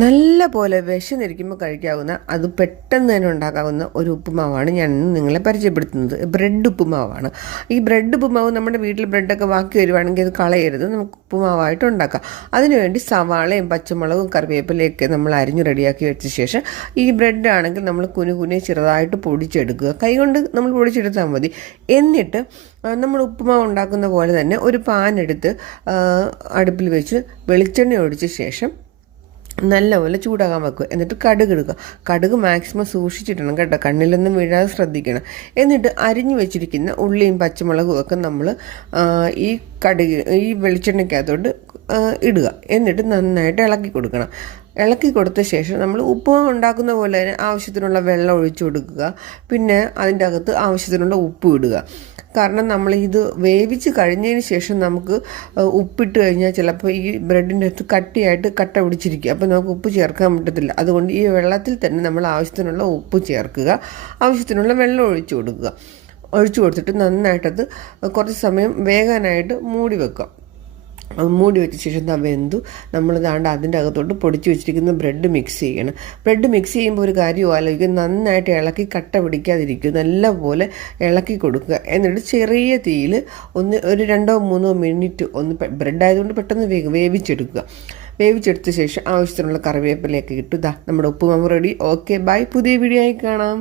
നല്ല പോലെ വിശന്നിരിക്കുമ്പോൾ കഴിക്കാവുന്ന അത് പെട്ടെന്ന് തന്നെ ഉണ്ടാക്കാവുന്ന ഒരു ഉപ്പുമാവാണ് ഞാൻ ഇന്ന് നിങ്ങളെ പരിചയപ്പെടുത്തുന്നത്. ബ്രെഡ് ഉപ്പുമാവാണ്. ഈ ബ്രെഡ് ഉപ്പുമാവ് നമ്മുടെ വീട്ടിൽ ബ്രെഡൊക്കെ ബാക്കി വരുവാണെങ്കിൽ അത് കളയരുത്, നമുക്ക് ഉപ്പുമാവായിട്ട് ഉണ്ടാക്കാം. അതിനുവേണ്ടി സവാളയും പച്ചമുളകും കറിവേപ്പിലയൊക്കെ നമ്മൾ അരിഞ്ഞ് റെഡിയാക്കി വെച്ച ശേഷം ഈ ബ്രെഡ് ആണെങ്കിൽ നമ്മൾ കുനുകുനെ ചെറുതായിട്ട് പൊടിച്ചെടുക്കുക. കൈകൊണ്ട് നമ്മൾ പൊടിച്ചെടുത്താൽ മതി. എന്നിട്ട് നമ്മൾ ഉപ്പുമാവ് ഉണ്ടാക്കുന്ന പോലെ തന്നെ ഒരു പാൻ എടുത്ത് അടുപ്പിൽ വെച്ച് വെളിച്ചെണ്ണ ഒഴിച്ച ശേഷം നല്ലപോലെ ചൂടാകാൻ വെക്കുക. എന്നിട്ട് കടുക് ഇടുക. കടുക് മാക്സിമം സൂക്ഷിച്ചിടണം കേട്ടോ, കണ്ണിലൊന്നും വീഴാതെ ശ്രദ്ധിക്കണം. എന്നിട്ട് അരിഞ്ഞു വെച്ചിരിക്കുന്ന ഉള്ളിയും പച്ചമുളകും ഒക്കെ നമ്മൾ ഈ വെളിച്ചെണ്ണയ്ക്കകത്തോട്ട് ഇടുക. എന്നിട്ട് നന്നായിട്ട് ഇളക്കി കൊടുക്കണം. ഇളക്കി കൊടുത്ത ശേഷം നമ്മൾ ഉപ്പുമാവ് ഉണ്ടാക്കുന്ന പോലെ തന്നെ ആവശ്യത്തിനുള്ള വെള്ളം ഒഴിച്ചു കൊടുക്കുക. പിന്നെ അതിൻ്റെ അകത്ത് ആവശ്യത്തിനുള്ള ഉപ്പ് ഇടുക. കാരണം നമ്മൾ ഇത് വേവിച്ച് കഴിഞ്ഞതിന് ശേഷം നമുക്ക് ഉപ്പിട്ട് കഴിഞ്ഞാൽ ചിലപ്പോൾ ഈ ബ്രെഡിൻ്റെ അകത്ത് കട്ട പിടിച്ചിരിക്കുക. അപ്പോൾ നമുക്ക് ഉപ്പ് ചേർക്കാൻ പറ്റത്തില്ല. അതുകൊണ്ട് ഈ വെള്ളത്തിൽ തന്നെ നമ്മൾ ആവശ്യത്തിനുള്ള ഉപ്പ് ചേർക്കുക. ആവശ്യത്തിനുള്ള വെള്ളം ഒഴിച്ചു കൊടുക്കുക. ഒഴിച്ചു കൊടുത്തിട്ട് നന്നായിട്ടത് കുറച്ച് സമയം വേകാനായിട്ട് മൂടി വെക്കുക. മൂടി വെച്ച ശേഷം വെന്തു നമ്മൾ അതിൻ്റെ അകത്തോട്ട് പൊടിച്ച് വെച്ചിരിക്കുന്ന ബ്രെഡ് മിക്സ് ചെയ്യണം. ബ്രെഡ് മിക്സ് ചെയ്യുമ്പോൾ ഒരു കാര്യം ആലോചിക്കുക, നന്നായിട്ട് ഇളക്കി കട്ട പിടിക്കാതിരിക്കുക. നല്ലപോലെ ഇളക്കി കൊടുക്കുക. എന്നിട്ട് ചെറിയ തീയിൽ ഒരു 2-3 മിനിറ്റ് ബ്രെഡ് ആയതുകൊണ്ട് പെട്ടെന്ന് വേവിച്ചെടുക്കുക. വേവിച്ചെടുത്ത ശേഷം ആവശ്യത്തിനുള്ള കറിവേപ്പിലയൊക്കെ ഇട്ടു. നമ്മുടെ ഉപ്പുമാവ് റെഡി. Okay, bye. പുതിയ വീഡിയോ ആയി കാണാം.